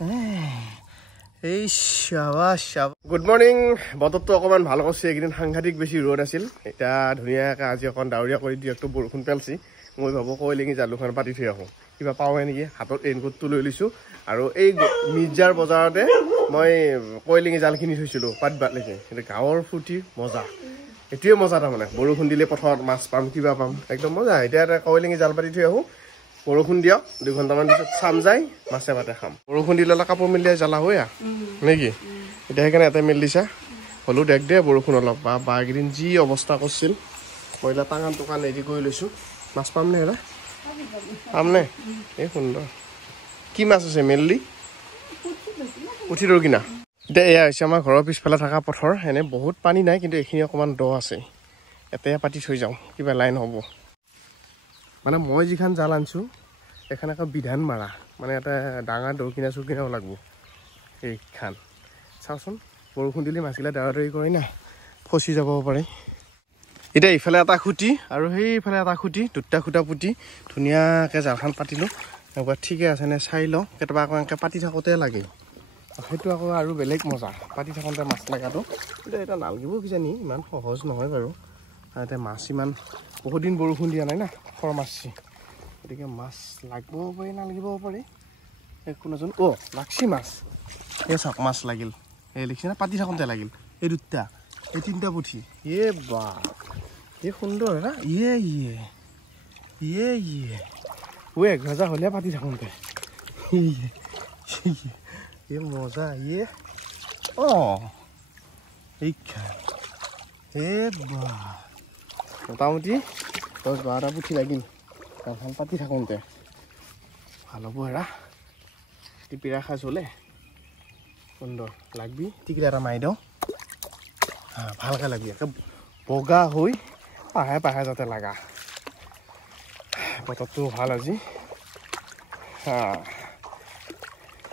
এই শাবাশ শাবাশ good morning বতৰটো অকমান ভাল কৰিছে এইকেইদিন সাংঘাতিক বেছি ৰ'দ আছিল এটা ধুনীয়াকৈ আজি অকণ ডাৱৰীয়া কৰি দি একটু বৰষুণ পেলছি মই ভাবো কইলিঙি জালুখন পাতি থৈ আহোঁ কিবা পাওঁৱে নেকি হাতত ৰেইনকোটটো লৈ লৈছোঁ আৰু এই মিৰ্জাৰ বজাৰতে মই কইলিঙি জাল কিনি থৈছিলোঁ পাতবাতলৈকে কিন্তু গাঁৱৰ ফূৰ্তি মজা এইটোৱে মজা তাৰমানে বৰষুণ দিলে পথাৰত মাছ পাম কিবা পাম একদম মজা এতিয়া এটা কইলিঙি জাল পাতি থৈ আহোঁ বৰষুণ দিয়ক 2 ঘণ্টামান পিছত চাম যায় মাছে ভাতে খাম বৰষুণ দিলে কাপোৰ মেলিয়াই জ্বালা হৈ নেকি এতিয়া সেইকাৰণে এটা মেলি দিছা হ'লেও দেখ দে বৰষুণ অলপ বা এইকেইদিন যি অৱস্থা কৰিছিল মহিলা টাঙান টুকান ৰেডি কৰি লৈছোঁ মাছ পাম নে হেৰা পাম নে এই সুন্দৰ কি মাছ আছে মেলি পুঠিটোৰ কিনা এতিয়া এয়া হৈছে আমাৰ ঘৰৰ পিছফালে থকা পথৰ এনে বহুত পানী নাই কিন্তু এইখিনি অকণমান দ আছে এতে পাতি থৈ যাওঁ কিবা লাইন হ'ব মানে মই যিখন জাল আনছোঁ এখন আকৌ বিধান মাৰা মানে এটা ডাঙৰ দৌ কিনা চুৰ কিনাও লাগব এইখান চাওচোন বৰষুণ দিলে মাছগিলা দৌৰাদৌৰি কৰে না ফচি যাব পাৰে এতিয়া ইফালে এটা খুঁটি আৰু সেইফালে এটা খুঁটি দুটা খুঁটা পুতি ধুনীয়াকৈ জালখন পাতিলোঁ এনেকুৱা ঠিকে আছে নে চাই লওঁ কেতিয়াবা আকৌ এনেকৈ পাতি থাকোঁতে লাগে সেইটো আকৌ আৰু বেলেগ মজা পাতি থাকোঁতে মাছ লগাটো এতিয়া এটা নালাগিব কিজানি ইমান সহজ নহয় বাৰু এতিয়া মাছ ইমান বহুত দিন বৰষুণ দিয়া নাই না খৰ মাছছি গতিকে মাছ লাগিবও পাৰি নালাগিবও পাৰে একো নাজানো লাগছি মাছ এই চাওক মাছ লাগিল এই লিখিছে না পাতি থাকোঁতে লাগিল এই দুটা এই 3টা পুঠি বা এই সুন্দৰ না ইয়ে এক ভজা হ'লে পাতি থাকোঁতে এই মজা বা মোটামুটি 10-12টা পুঠি লাগিল গাঁওখন পাতি থাকোঁতে ভাল হ'ব হেৰা টিপিৰা সাজ হ'লে সুন্দৰ লাগবি টিকিৰা এটা মাৰি দিওঁ ভালকৈ লাগবি একে বগা হৈ পাহে যাতে লাগা বতৰটো ভাল আজি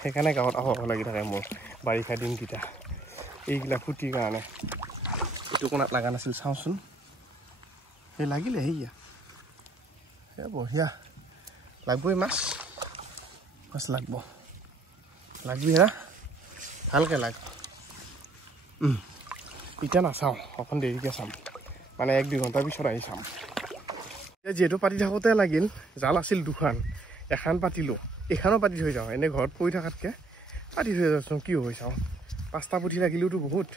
সেইকাৰণে গাঁৱত আহ লাগি থাকে মোৰ বাৰিষা দিনকেইটা এইগিলা ফুটিৰ কাৰণে এইটো কোণাত লগা নাছিল চাওঁচোন এই লাগিলে সেয়া বঢ়িয়া লাগবই মাছ লাগবি হেৰা ভালকৈ লাগ এতিয়া নাচাওঁ অকণ দেৰিকৈ চাম মানে 1-2 ঘণ্টাৰ পিছত আহি চাম এতিয়া যিহেতু পাতি থাকোঁতে লাগিল জাল আছিল 2খন এখন পাতিলোঁ এইখনো পাতি থৈ যাওঁ এনেই ঘৰত পৰি থকাতকৈ পাতি থৈ যাওঁচোন কি হৈ চাওঁ 5টা পুঠি লাগিলেওতো বহুত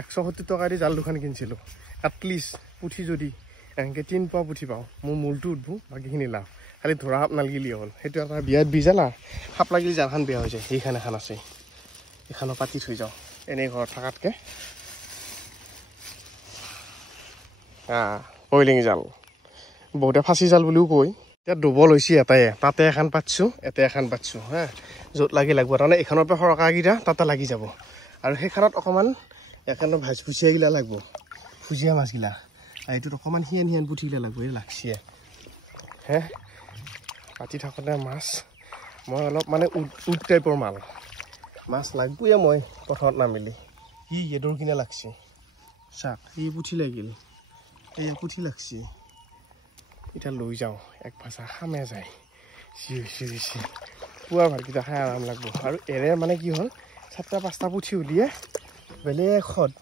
170 টকা দি জাল 2খন কিনিছিলোঁ এটলিষ্ট পুঠি যদি এনেকৈ 3 পোৱা পুঠি পাওঁ মোৰ মূলটো উঠবো বাকীখিনি লাভ খালি ধৰা সাপ নালাগিলে হ'ল সেইটো এটা বিয়াত বিজালা সাপ লাগিলে জালখন বেয়া হৈ যায় সেইখন এখন আছে এইখনো পাতি থৈ যাওঁ এনেই ঘৰত থকাতকৈ কইলিঙি জাল বহুতে ফাঁচি জাল বুলিও কয় এতিয়া ডবল হৈছে এটাই তাতে এখন পাতিছোঁ এতে এখন পাতিছোঁ য'ত লাগি লাগব তাৰমানে এইখনৰ পৰা সৰকাকেইটা তাতে লাগি যাব আৰু সেইখনত অকণমান এখনত ভাজ ফুচিয়াগিলা লাগব ফুচিয়া মাছগিলা এইটোত অকণমান হিয়ান পুঠিগিলা লাগব এই লাগছিয়ে পাতি থাকোঁতে মাছ মই অলপ মানে উড টাইপৰ মাছ লাগবয়ে মই পথাৰত নামিলি এডৰ কিনা লাগছে চাক এই পুঠি লাগিল এই পুঠি লাগছে এতিয়া লৈ যাওঁ এক ভাষা খামে যায় চিঞৰিছে পুৱাৰ ভাতকেইটা খাই আৰাম লাগব আৰু এৰে মানে কি হ'ল 4টা-5টা পুঠি উলিয়াই বেলেগ খদ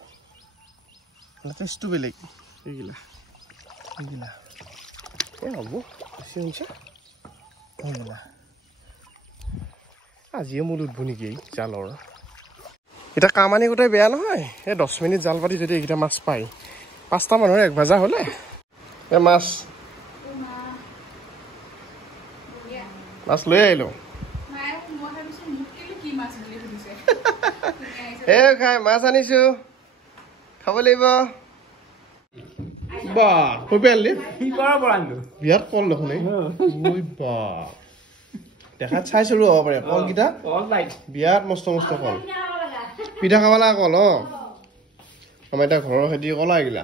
টেষ্টটো বেলেগ এইগিলা হ'ব চিঞৰিছে এইগিলা আজিয়ে মূল উঠব নেকি জালৰ এতিয়া কাম আনি গোটেই বেয়া নহয় এই 10 মিনিট জাল পাতি যদি এইকেইটা মাছ পায় 5টা মানুহৰ 1 ভাজা হ'লে এই মাছ লৈ আহিলোঁ খাই মাছ আনিছোঁ খাব লাগিব বিয়াত কল দেখোন দেখাত চাইছিলোঁ হ'ব পাৰে কলকেইটা বিয়াত মস্ত কল পিঠা খাব লাগা কল আমাৰ এতিয়া ঘৰৰ খেতি কল আহিলা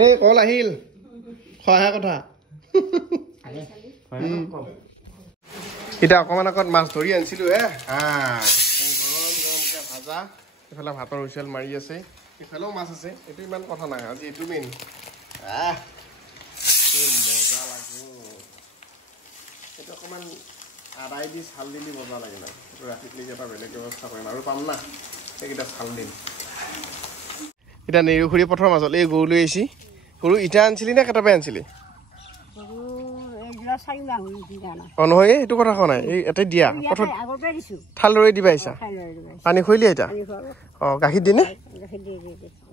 এই কল আহিল খোৱাহে কথা এতিয়া অকণমান আগত মাছ ধৰি আনিছিলোঁ গৰম গৰমকৈ ভাজা এইফালে ভাতৰ হুইচেল মাৰি আছে এইফালেও মাছ আছে এইটো ইমান কথা নাই আজি এইটো মেইন মজা লাগিব এইটো অকণমান আদাই দি চাল দিলি মজা লাগে না ৰাতিলৈকে এটা বেলেগ ব্যৱস্থা কৰিম আৰু পাম না সেইকেইটা চাল দিম এতিয়া নেৰুখুৰী পথৰ মাজত এই গৰু লৈ আহিছি গৰু ইটা আনিছিলি নে কেটাপে আনিছিলি নহয় এইটো কথা কোৱা নাই এই এটাই দিয়া পথত থাল লৈ দিবা আহিছা পানী খুৱাইলি এতিয়া অঁ গাখীৰ দিনে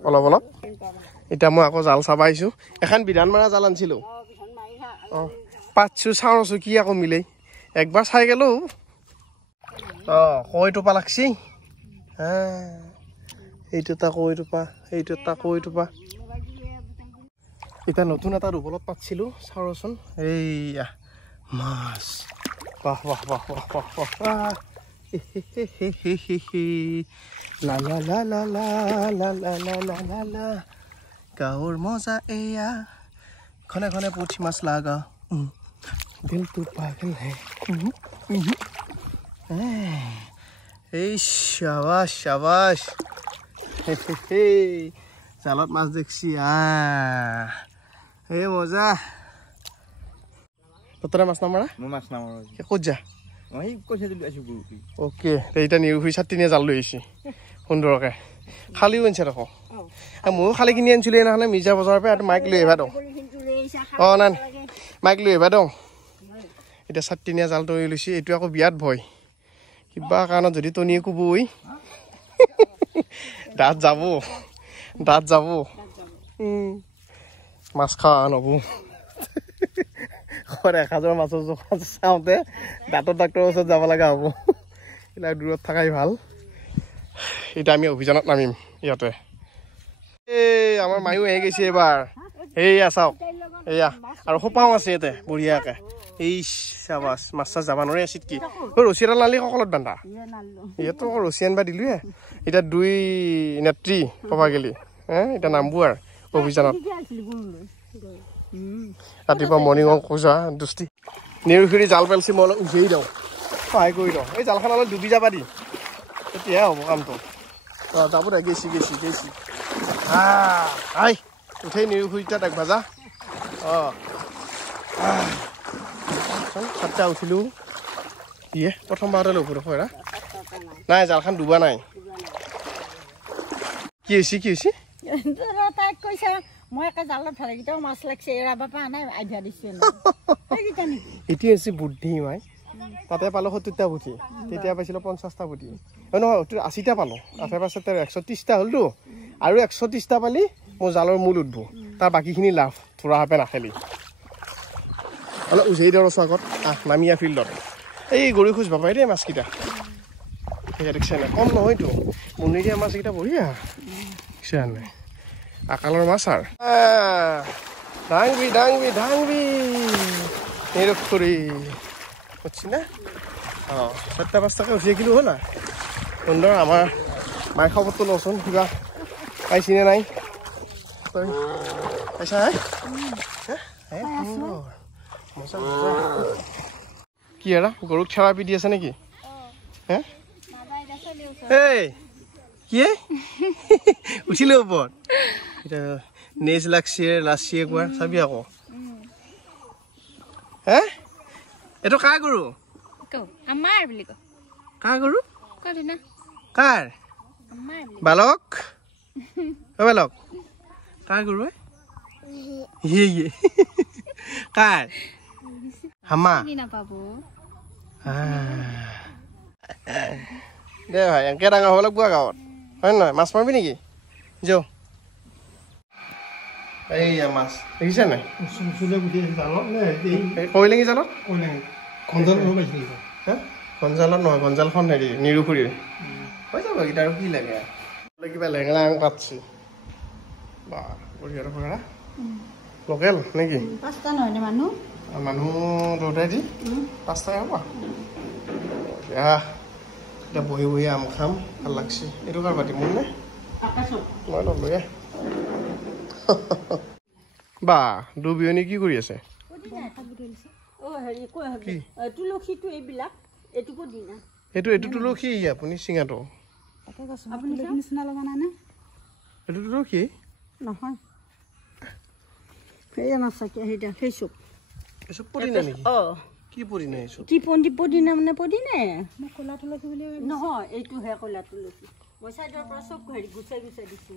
অলপ অলপ এতিয়া মই আকৌ জাল চাব আহিছোঁ এখন বিধান মাৰা জাল আনিছিলোঁ অঁ পাতছোঁ চাওঁছোঁ কি আকৌ মিলেই একবাৰ চাই গেলো অঁ কৈ টোপা লাগছি এইটো এটা কৈ টোপা এইটো এটা কৈ টোপা এতিয়া নতুন এটা ৰুবলত পাতিছিলোঁ চাওঁচোন এইয়া মাছ বাহ বাহ বাহ বাহ বাহ বাহ লা লা লা লা লা লা লা লা লা লা লা গাঁৱৰ মজা এয়া ঘনে ঘনে পুঠি মাছ লাগা দিলটো পাগল হে এই শাবাশ শাবাশ জালত মাছ দেখছি এই মজা তোরা মাছ নামাৰা মই মাছ নামাৰো ক'ত যা মই কৈছে দিলি আছো গুৰু ওকে এইটা নিৰুহুই চাটিনে জাল লৈ আহিছি সুন্দৰকে খালিও আনছে দেখো ময়ো খালি কিনি আনিছিলোঁ এইদিনাখনে মিৰ্জা বজাৰৰ পৰা আৰু মাইক লৈ আহিবা দওঁ অঁ নাই মাইক লৈ আহিবা দওঁ এতিয়া চাটিনীয়া জাল তৰি লৈছে এইটো আকৌ বিয়াত ভয় কিবা কাৰণত যদি টনিয়ে কোবই দাঁত যাব মাছ খোৱা নবো 1000 মাছৰ জোখা চাওঁতে দাঁতৰ ডাক্তৰৰ ওচৰত যাব লগা হ'ব এইবিলাক দূৰত থকাই ভাল এতিয়া আমি অভিযানত নামিম ইয়াতে এই আমাৰ মায়ো আহি গৈছে এইবাৰ এইয়া চাওক এয়া আৰু সোপাও আছে ইয়াতে বঢ়িয়াকে এই চাবাছ মাছ চাছ যাব নোৱাৰি আছিল কি ৰছী এডাল নালি কঁকলত বান্ধা ইয়াতো ৰছী আনিবা দিলোৱে এতিয়া 2 নেত্ৰী কবা গেলি এতিয়া নামবো আৰু অভিযানত ৰাতিপুৱা মৰ্ণিং ৱাক খোজা দুষ্টি নেৰুখুৰী জাল পেলছি মই অলপ উঠেই দিওঁ সহায় কৰি দিওঁ এই জালখন অলপ ডুবি যাবা দি তেতিয়াহে হ'ব কামটো অঁ যাব দে গেছি আই উঠেই নেৰুখুৰীটা দেখ ভাজা অঁ 7টা উঠিলোঁ ইয়ে প্ৰথমবাৰতে লগ হয় নাই জালখন ডুবা নাই কি হৈছে তাইক কৈছে মই একে জালত ভালেকেইটাও মাছ লাগছে এৰাব পৰা নাই আইডিয়া দিছে এতিয়া হৈছে বুদ্ধি মাই তাতে পালোঁ 70টা পুঠি তেতিয়া পাইছিলোঁ 50টা পুঠি নহয় 80টা পালোঁ আশে পাশে 130টা হ'লতো আৰু 130টা পালি মোৰ জালৰ মূল উঠব তাৰ বাকীখিনি লাভ থোৰা সাপে নাখেলি অলপ উজাই দিওঁ ৰচোন আগত নামিয়া ফিল্ডত এই গৰু খোজ পাবাই দেই মাছকেইটা দেখিছে নাই কম নহয়তো মুনিৰীয়া মাছকেইটা বঢ়িয়া দেখিছে নাই আকালৰ মাছ আৰু ডাংবি নেৰুখুৰী বুজিছি না অঁ 4টা 5টাকৈ উঠি থাকিলোঁ হ'ল আৰু সুন্দৰ আমাৰ মাই খবৰটো লচোন কিবা পাইছিনে নাই তই পাইছা কি আৰু গৰুক থেৰাপি দি আছে নেকি হে এই কি উঠিলে ওপৰত এতিয়া নেজ লাগছে লাচি একবাৰ চাবি আকৌ হে এইটো কাৰ গৰু আমাৰ বুলি কয় কাৰ গৰু কলি কাৰ বালক বালক কাৰ গৰু ইয়ে কাৰ হামা দে ভাই এনেকৈ ডাঙৰ হ'ব লাগিব গাঁৱত হয় নহয় মাছ মাৰিবি নেকি যাওঁ এইয়া মাছ দেখিছে নাই কইলেঙি জালত গঞ্জালত নহয় গঞ্জালখন হেৰি নিৰুখুৰীৰ হৈ যাব এইকেইটা আৰু কি লাগে কিবা লেঙেৰা আং পাতছি বা বঢ়িয়া ৰখা লোকেল নেকি 5টা নহয়নে মানুহ 2টাই দি 5টাই হ'ব এতিয়া বহি আম খাম ভাল লাগছে এইটো কাৰ পাতি মোৰ নে মই ল'লোৱে বা দুবিয়নী কি কৰি আছে এইটো তুলসী আপুনি চিঙাটো এইটো তুলসী নহয় এই মাছ সেইটা সেইচুক এসব পড়ি না নাকি কি পদিনা এইছো কি পদিনা মানে পদিনে মই কলা তুলসী বুলি নহয় এইটোহে কলা তুলসী মই সাইডৰ পৰা সব হেৰি গুছাই দিছো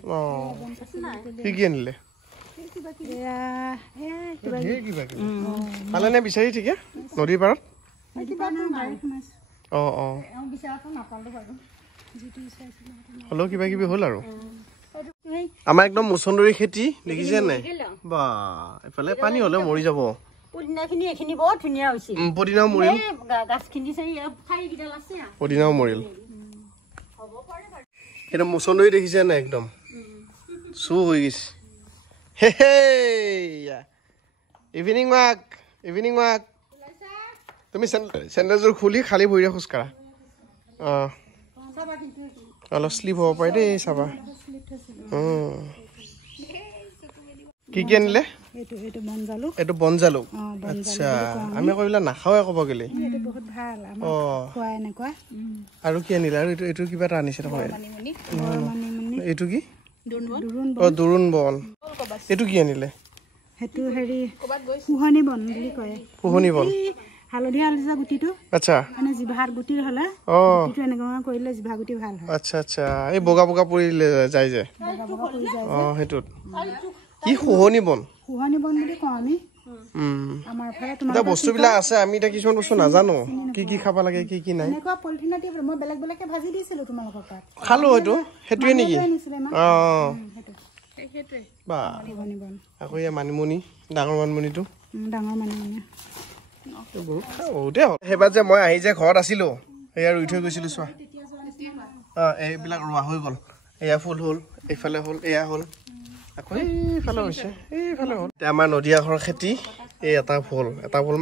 কি আনিলে পালেনে বিচাৰি ঠিকে নদীৰ পাৰত হ'লেও কিবা কিবি হ'ল আৰু আমাৰ একদম মুচন্দৰী খেতি দেখিছে নাই বা এফালে পানী হ'লে মৰি যাব পদিনাখিনি এখিনি বহুত ধুনীয়া হৈছে পদিনাও মৰিল গাছখিনি চাই ঠাৰিকেইডাল আছে পদিনাও মৰিল একদম মুচন্দৰী দেখিছে নাই একদম চু হৈ গৈছে ইভিনিং ৱাক তুমি চেণ্ডেলযোৰ খুলি খালী ভৰিৰে খোজকাঢ়া অলপ শ্লিপ হ'ব পাৰে দেই চাবা কি আনিলে এইটো বনজালুক আচ্ছা আমি আকৌ এইবিলাক নাখাওঁৱে ক'ব গ'লে আৰু কি আনিলে আৰু এইটো কিবা এটা আনিছে নহয় এইটো কি দোৰোণ বন এইটো কি আনিলে সেইটো হেৰি পোহনি বন বুলি কয় পোহনি বন হালধীয়া গুটিটো আচ্ছা মানে জিভাৰ গুটিৰ হ'লে গুটিটো এনেকুৱা কৰিলে জিভা গুটি ভাল হয় আচ্ছা আচ্ছা এই বগা বগা পৰিলে যায় যে সেইটোত কি পোহনি বন বুলি কওঁ আমি আমাৰ ফালে তোমাৰ বস্তুবিলাক আছে আমি এতিয়া কিছুমান বস্তু নাজানো কি খাব লাগে কি নাই এনেকুৱা পলিথিনত মই বেলেগ বেলেগকে ভাজি দিছিলো তোমালোকৰ তাত খালো হয়তো সেইটোৱে নেকি বা আকৌ এয়া মানিমুনি ডাঙৰ মানিমুনিটো সেইবাৰ যে মই আহি যে ঘৰত আছিলো এয়া ৰুই থৈ গৈছিলো চোৱা এইবিলাক ৰোৱা হৈ গ'ল এয়া ফুল হ'ল এইফালে হ'ল এয়া হ'ল আকৌ এইফালে হৈছে এইফালে হ'ল এতিয়া আমাৰ নদীয়াখৰ খেতি এই এটা ফুল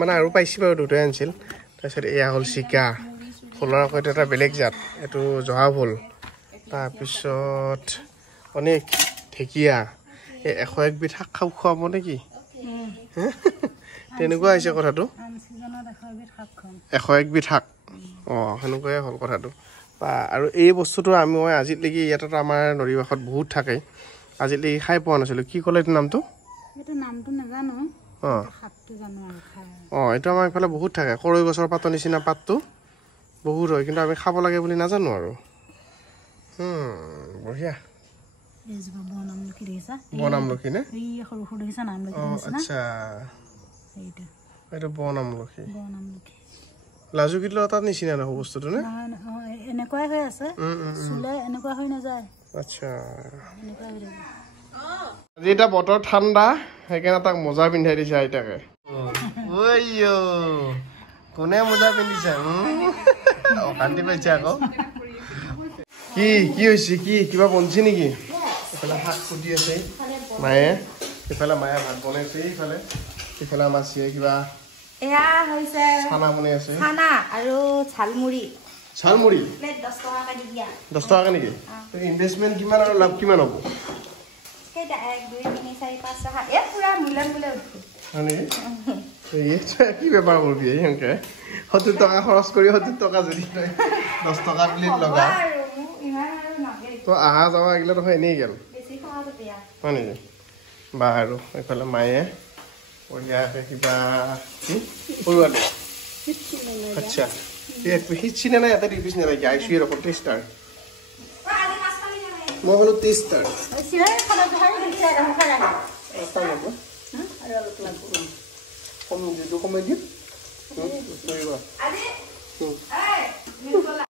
মানে আৰু পাইছি বাৰু দুটাই আনিছিল তাৰপিছত এয়া হ'ল চিকা ফুলৰ আকৌ এইটো এটা বেলেগ জাত এইটো জহা ফুল তাৰপিছত অনেক ঢেকীয়া এই 101 বিধ শাক খুৱাব নেকি তেনেকুৱা হৈছে কথাটো 101 বিধ শাক সেনেকুৱাই হ'ল কথাটো বা আৰু এই বস্তুটো মই আজিলৈকে ইয়াত আমাৰ নদীবাসত বহুত থাকে আজিলৈকে খাই পোৱা নাছিলোঁ কি ক'লে এইটো নামটো নাজানো এইটো আমাৰ এইফালে বহুত থাকে কৰৈ গছৰ পাতৰ নিচিনা পাতটো বহুত হয় কিন্তু আমি খাব লাগে বুলি নাজানো আৰু বঢ়িয়া বনামলখি নে আচ্ছা এইটো বনামলখি লাজুকীত লতাৰ নিচিনা নহয় বস্তুটো নে এনেকুৱাই হৈ আছে এনেকুৱা হৈ নাযায় আচ্ছা আজি এটা বতৰ ঠাণ্ডা সেইকাৰণে তাক মোজা পিন্ধাই দিছে আইতাকে কোনে মোজা পিন্ধিছে অশান্তি পাইছে আকৌ কি হৈছে কি কিবা বনছি নেকি এইফালে শাক কুটি আছে মায়ে এইফালে মায়ে ভাত বনাইছে এইফালে আমাৰ চিয়ে কিবা এয়া হৈছে চানা বনাই আছে চানা আৰু ঝালমুড়ি 10 টকাকে দি দিয়া 10 টকাকে নেকি ইনভেষ্টমেন্ট কিমান আৰু লাভ কিমান হ'ব কেইটা 1 2 3 4 5 6 এ পুৰা মিলন বোলে উঠে মানে কি বেপাৰ কৰিবি এনেকে 70 টকা খৰচ কৰি 70 টকা যদি 10 টকা প্লেট লগা তো আহা যাওয়া এগুলো তো এনেই গেল হয় নেকি বা আৰু এইফালে মায়ে বঢ়িয়াকৈ কিবা কি সৰুৱালে আচ্ছা হিচিনে নাই ইয়াতে দিবিছ নালাগে আইচুৱেৰ অকল টেষ্টাৰ মই হ'লো টেষ্টাৰ কমাই দিম